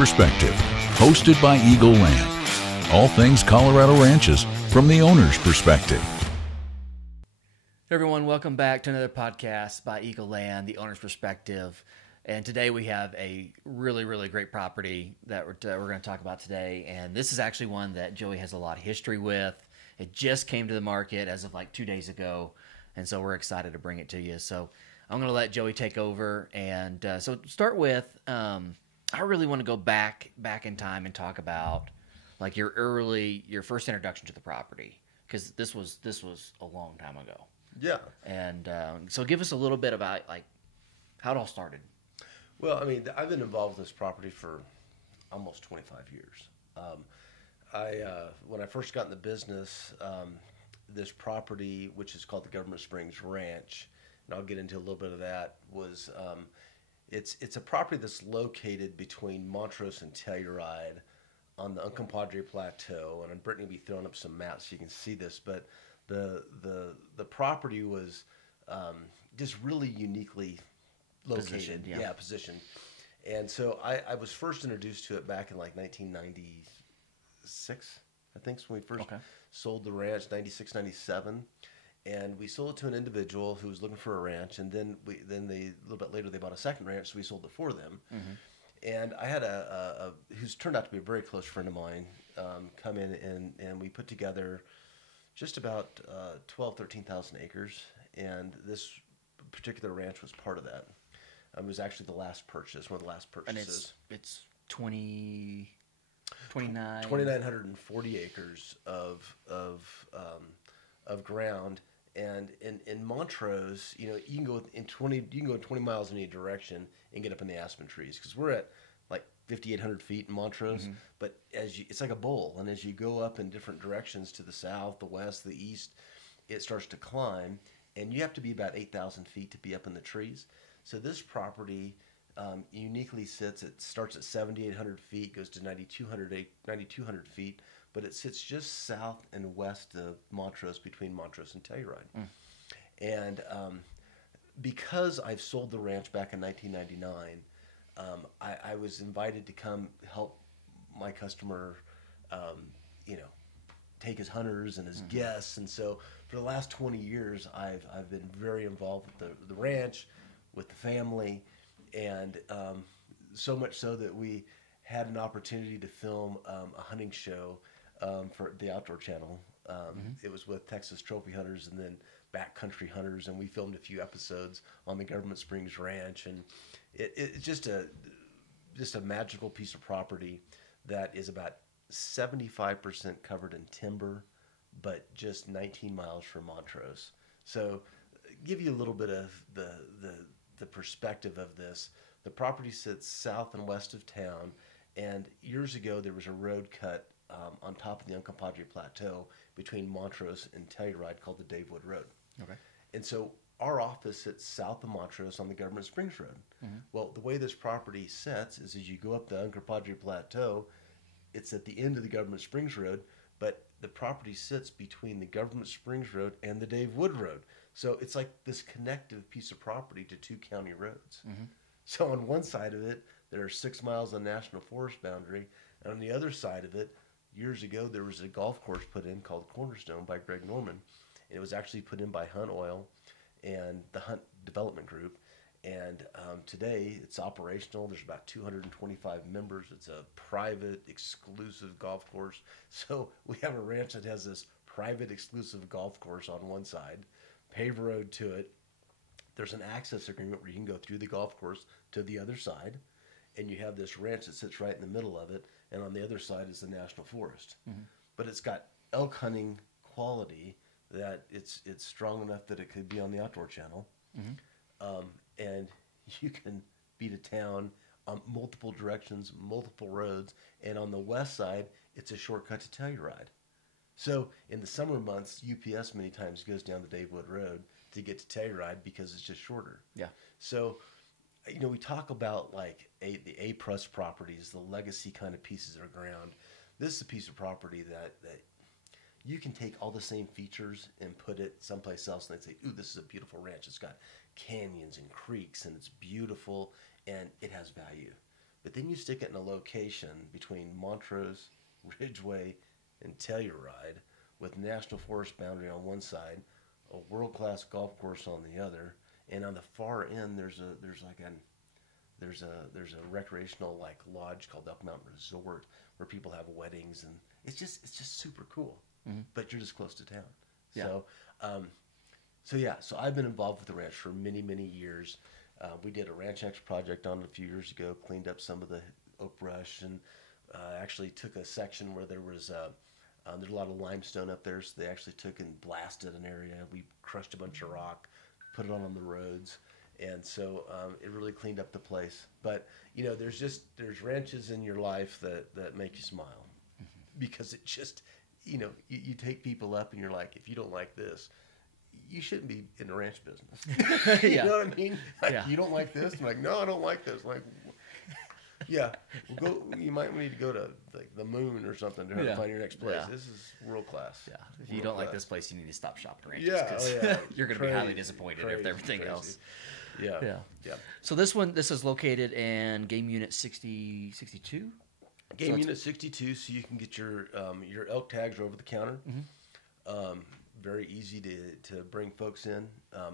Perspective, hosted by Eagle Land. All things Colorado ranches from the owner's perspective. Hey everyone, welcome back to another podcast by Eagle Land, the owner's perspective. And today we have a really, really great property that we're going to talk about today. And this is actually one that Joey has a lot of history with. It just came to the market as of like 2 days ago. And so we're excited to bring it to you. So I'm going to let Joey take over. And so to start with, I really want to go back in time and talk about like your first introduction to the property, because this was a long time ago. Yeah. And so give us a little bit about like how it all started. Well, I mean, I've been involved with this property for almost 25 years. When I first got in the business, this property, which is called the Government Springs Ranch, and I'll get into a little bit of that, was it's a property that's located between Montrose and Telluride on the Uncompahgre Plateau, and Brittany will be throwing up some maps so you can see this, but the property was just really uniquely located, positioned. And so I was first introduced to it back in like 1996, I think, is when we first sold the ranch, 96, 97. And we sold it to an individual who was looking for a ranch, and then a little bit later they bought a second ranch, so we sold it for them. Mm-hmm. And I had a who's turned out to be a very close friend of mine come in, and we put together just about 13,000 acres, and this particular ranch was part of that. It was actually the last purchase, one of the last purchases. And it's 2,940 acres of ground. And in Montrose, you can go 20 miles in any direction and get up in the aspen trees, because we're at like 5,800 feet in Montrose. Mm-hmm. But it's like a bowl, and as you go up in different directions to the south, the west, the east, it starts to climb, and you have to be about 8,000 feet to be up in the trees. So this property uniquely starts at 7,800 feet, goes to 9,200 feet, but it sits just south and west of Montrose, between Montrose and Telluride. Mm. And because I've sold the ranch back in 1999, I was invited to come help my customer, take his hunters and his guests. And so for the last 20 years, I've been very involved with the ranch, with the family, and so much so that we had an opportunity to film a hunting show for the Outdoor Channel. It was with Texas Trophy Hunters and then Backcountry Hunters, and we filmed a few episodes on the Government Springs Ranch, and it's just a magical piece of property that is about 75% covered in timber, but just 19 miles from Montrose. So give you a little bit of the perspective of this. The property sits south and west of town, and years ago there was a road cut on top of the Uncompahgre Plateau between Montrose and Telluride called the Dave Wood Road. Okay. And so our office sits south of Montrose on the Government Springs Road. Mm-hmm. Well, the way this property sits is as you go up the Uncompahgre Plateau, it's at the end of the Government Springs Road, but the property sits between the Government Springs Road and the Dave Wood Road. So it's like this connective piece of property to two county roads. Mm-hmm. So on one side of it, there are 6 miles of national forest boundary, and on the other side of it, years ago, there was a golf course put in called Cornerstone by Greg Norman, and it was actually put in by Hunt Oil and the Hunt Development Group. And today, it's operational. There's about 225 members. It's a private, exclusive golf course. So we have a ranch that has this private, exclusive golf course on one side, paved road to it. There's an access agreement where you can go through the golf course to the other side, and you have this ranch that sits right in the middle of it, and on the other side is the national forest. Mm-hmm. But it's got elk hunting quality that it's strong enough that it could be on the Outdoor Channel. Mm-hmm. And you can be to town on multiple directions, multiple roads, and on the west side, it's a shortcut to Telluride. So in the summer months, UPS many times goes down the Dave Wood Road to get to Telluride because it's just shorter. Yeah. So, we talk about like the A-plus properties, the legacy kind of pieces of ground. This is a piece of property that you can take all the same features and put it someplace else, and they'd say, ooh, this is a beautiful ranch. It's got canyons and creeks, and it's beautiful, and it has value. But then you stick it in a location between Montrose, Ridgeway, and Telluride, with National Forest boundary on one side, a world-class golf course on the other, and on the far end there's a recreational like lodge called Elk Mountain Resort where people have weddings, and it's just super cool. Mm-hmm. But you're just close to town. Yeah. So I've been involved with the ranch for many, many years. We did a Ranch X project on it a few years ago, cleaned up some of the oak brush, and actually took a section where there was there's a lot of limestone up there, so they actually took and blasted an area. We crushed a bunch of rock, put it on the roads, and so it really cleaned up the place. But there's ranches in your life that make you smile, because it just you take people up and you're like, if you don't like this, you shouldn't be in the ranch business. You know what I mean? Like, you don't like this? I'm like, no, I don't like this. I'm like, yeah, you might need to go to like the moon or something to find your next place. This is world class. Yeah. If you don't like this place, you need to stop shopping ranches. Yeah, you're going to be highly disappointed with everything else. Yeah. So this is located in Game Unit 62? Game Unit 62, so you can get your elk tags over the counter. Mm-hmm. Very easy to bring folks in.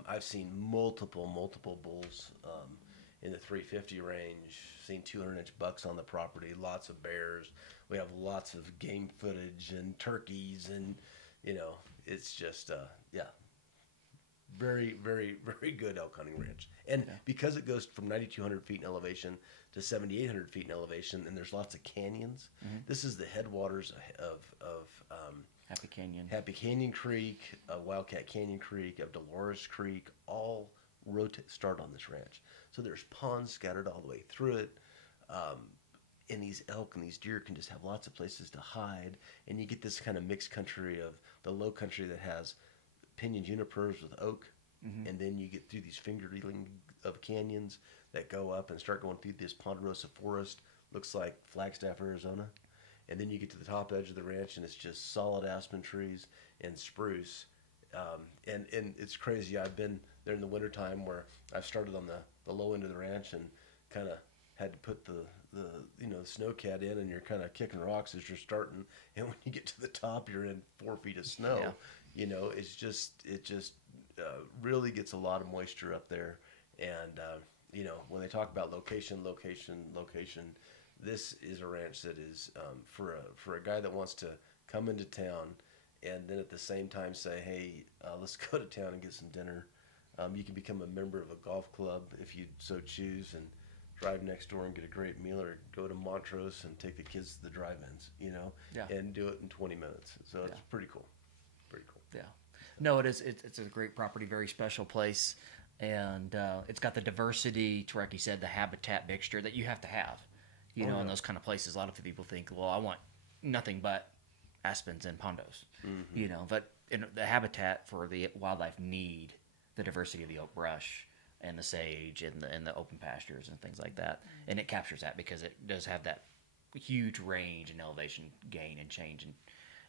I've seen multiple bulls in the 350 range, seen 200-inch bucks on the property, lots of bears. We have lots of game footage and turkeys, and it's just very, very, very good elk hunting ranch. And because it goes from 9,200 feet in elevation to 7,800 feet in elevation, and there's lots of canyons, this is the headwaters of Happy Canyon Creek, Wildcat Canyon Creek, of Dolores Creek, all start on this ranch. So there's ponds scattered all the way through it. And these elk and these deer can just have lots of places to hide. And you get this kind of mixed country of the low country that has pinyon junipers with oak. Mm-hmm. And then you get through these fingerling of canyons that go up and start going through this ponderosa forest. Looks like Flagstaff, Arizona. And then you get to the top edge of the ranch, and it's just solid aspen trees and spruce. And it's crazy. I've been there in the wintertime where I've started on the low end of the ranch and kind of had to put the snowcat in, and you're kind of kicking rocks as you're starting. And when you get to the top, you're in 4 feet of snow. Yeah. It just really gets a lot of moisture up there. And when they talk about location, this is a ranch that is for a guy that wants to come into town and then at the same time say, hey, let's go to town and get some dinner. You can become a member of a golf club if you so choose, and drive next door and get a great meal, or go to Montrose and take the kids to the drive-ins, and do it in 20 minutes. So it's pretty cool. Yeah. No, it is. It's a great property, very special place, and it's got the diversity, to like you said, the habitat mixture that you have to have. In those kind of places, a lot of people think, well, I want nothing but aspens and pondos, but the habitat for the wildlife need the diversity of the oak brush and the sage and the open pastures and things like that. And it captures that because it does have that huge range in elevation gain and change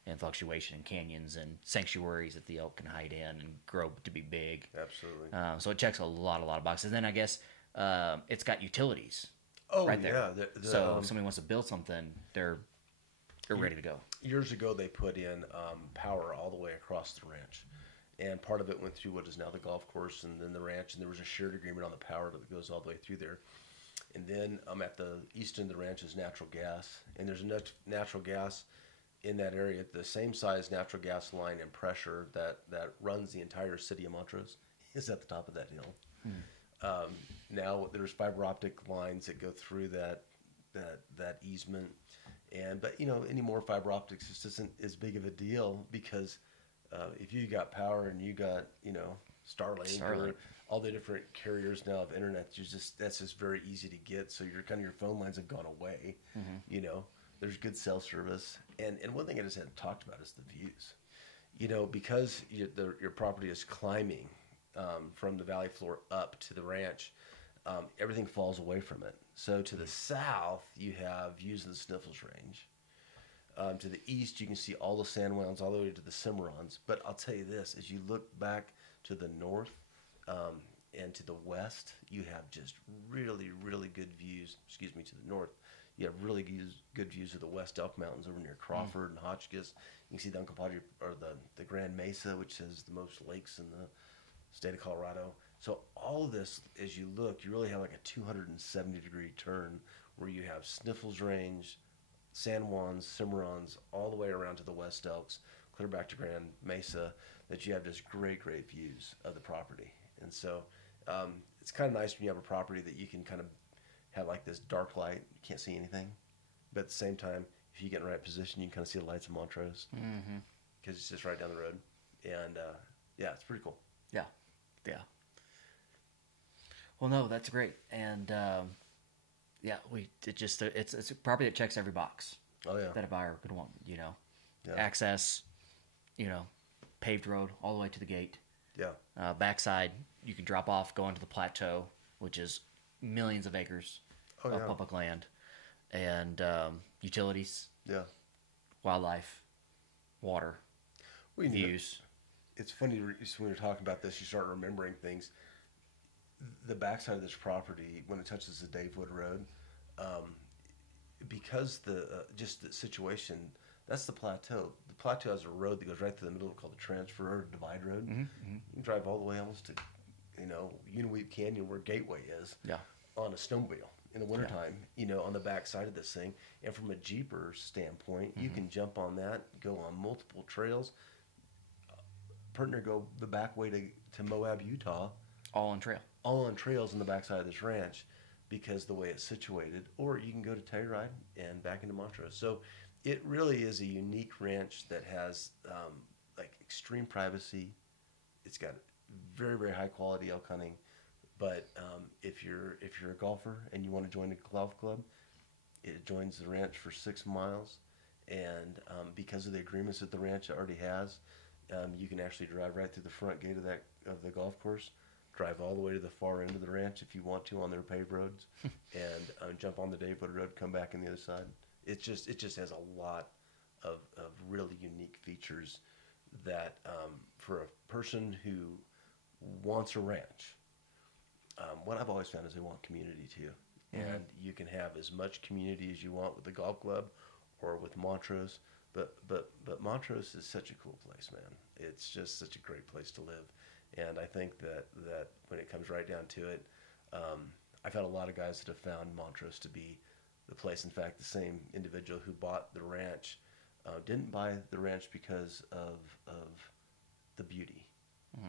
and fluctuation in canyons and sanctuaries that the elk can hide in and grow to be big. Absolutely. So it checks a lot of boxes. And then I guess it's got utilities. Oh, right there. Yeah. So if somebody wants to build something, they're ready to go. Years ago, they put in power all the way across the ranch. And part of it went through what is now the golf course and then the ranch. And there was a shared agreement on the power that goes all the way through there. And then at the east end of the ranch is natural gas. And there's enough natural gas in that area, the same size natural gas line and pressure that runs the entire city of Montrose is at the top of that hill. Now there's fiber optic lines that go through that easement, but any more fiber optics just isn't as big of a deal, because if you got power and you got Starlink or all the different carriers now of internet, that's just very easy to get. So your phone lines have gone away. Mm-hmm. There's good cell service, and one thing I just hadn't talked about is the views. Because your property is climbing from the valley floor up to the ranch. Everything falls away from it. So to the south, you have views of the Sniffles Range. To the east, you can see all the San Juans all the way to the Cimarrons. But I'll tell you this, as you look back to the north and to the west, you have just really, really good views. Excuse me, to the north, you have really good views of the West Elk Mountains over near Crawford and Hotchkiss. You can see the Uncle Padre, or the Grand Mesa, which has the most lakes in the state of Colorado. So all of this, as you look, you really have like a 270-degree turn where you have Sniffles Range, San Juans, Cimarrons, all the way around to the West Elks, clear back to Grand Mesa, that you have just great, great views of the property. And so it's kind of nice when you have a property that you can kind of have like this dark light, you can't see anything. But at the same time, if you get in the right position, you can kind of see the lights of Montrose. Because it's just right down the road. And yeah, it's pretty cool. Yeah. Yeah. Well, no, that's great. And yeah, it's a property that checks every box. Oh, yeah. That a buyer could want, you know. Yeah. Access, you know, paved road all the way to the gate. Yeah. Backside, you can drop off, go into the plateau, which is millions of acres of public land, and utilities, wildlife, water, views. It's funny when you're talking about this, you start remembering things. The backside of this property, when it touches the Dave Wood Road, because just the situation, that's the plateau. The plateau has a road that goes right through the middle called the Transfer or Divide Road. You can drive all the way almost to, Uniweep Canyon where Gateway is, on a snowmobile in the wintertime, on the back side of this thing. And from a Jeeper standpoint, you can jump on that, go on multiple trails, partner go the back way to Moab, Utah. All on trail. All on trails on the backside of this ranch because the way it's situated. Or you can go to Telluride and back into Montrose. So it really is a unique ranch that has like extreme privacy. It's got very, very high quality elk hunting. But if you're a golfer and you want to join a golf club, it joins the ranch for 6 miles. And because of the agreements that the ranch already has, you can actually drive right through the front gate of the golf course, drive all the way to the far end of the ranch if you want to on their paved roads, and jump on the Dave Wood Road, come back on the other side. It just has a lot of really unique features that for a person who wants a ranch, what I've always found is they want community too. And you can have as much community as you want with the golf club or with Montrose. But Montrose is such a cool place, man. It's just such a great place to live. And I think that when it comes right down to it, I've had a lot of guys that have found Montrose to be the place. In fact, the same individual who bought the ranch didn't buy the ranch because of the beauty.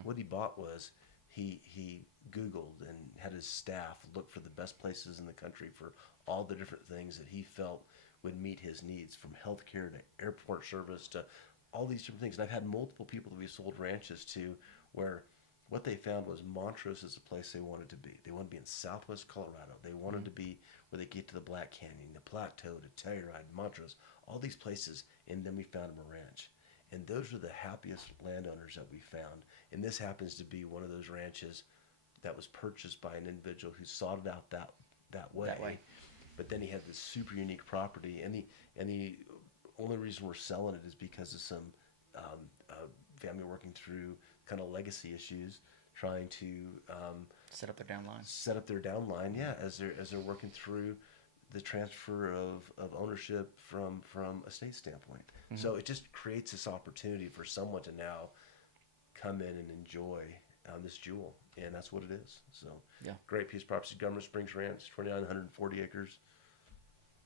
What he bought was he Googled and had his staff look for the best places in the country for all the different things that he felt would meet his needs, from healthcare to airport service to all these different things. And I've had multiple people that we sold ranches to where what they found was Montrose is the place they wanted to be. They wanted to be in southwest Colorado. They wanted to be where they get to the Black Canyon, the Plateau, to Telluride, Montrose, all these places. And then we found them a ranch. And those are the happiest landowners that we found. And this happens to be one of those ranches that was purchased by an individual who sought it out that way. But then he had this super unique property, and the only reason we're selling it is because of some family working through kind of legacy issues, trying to set up their downline. As they're working through the transfer of ownership from a state standpoint. So it just creates this opportunity for someone to now come in and enjoy this jewel, and that's what it is. So great piece of property. Government Springs Ranch, 2,940 acres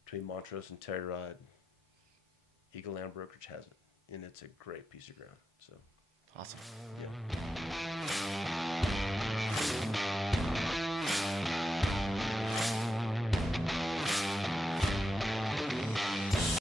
between Montrose and Telluride. Eagle Land Brokerage has it, and it's a great piece of ground. So awesome. Yeah.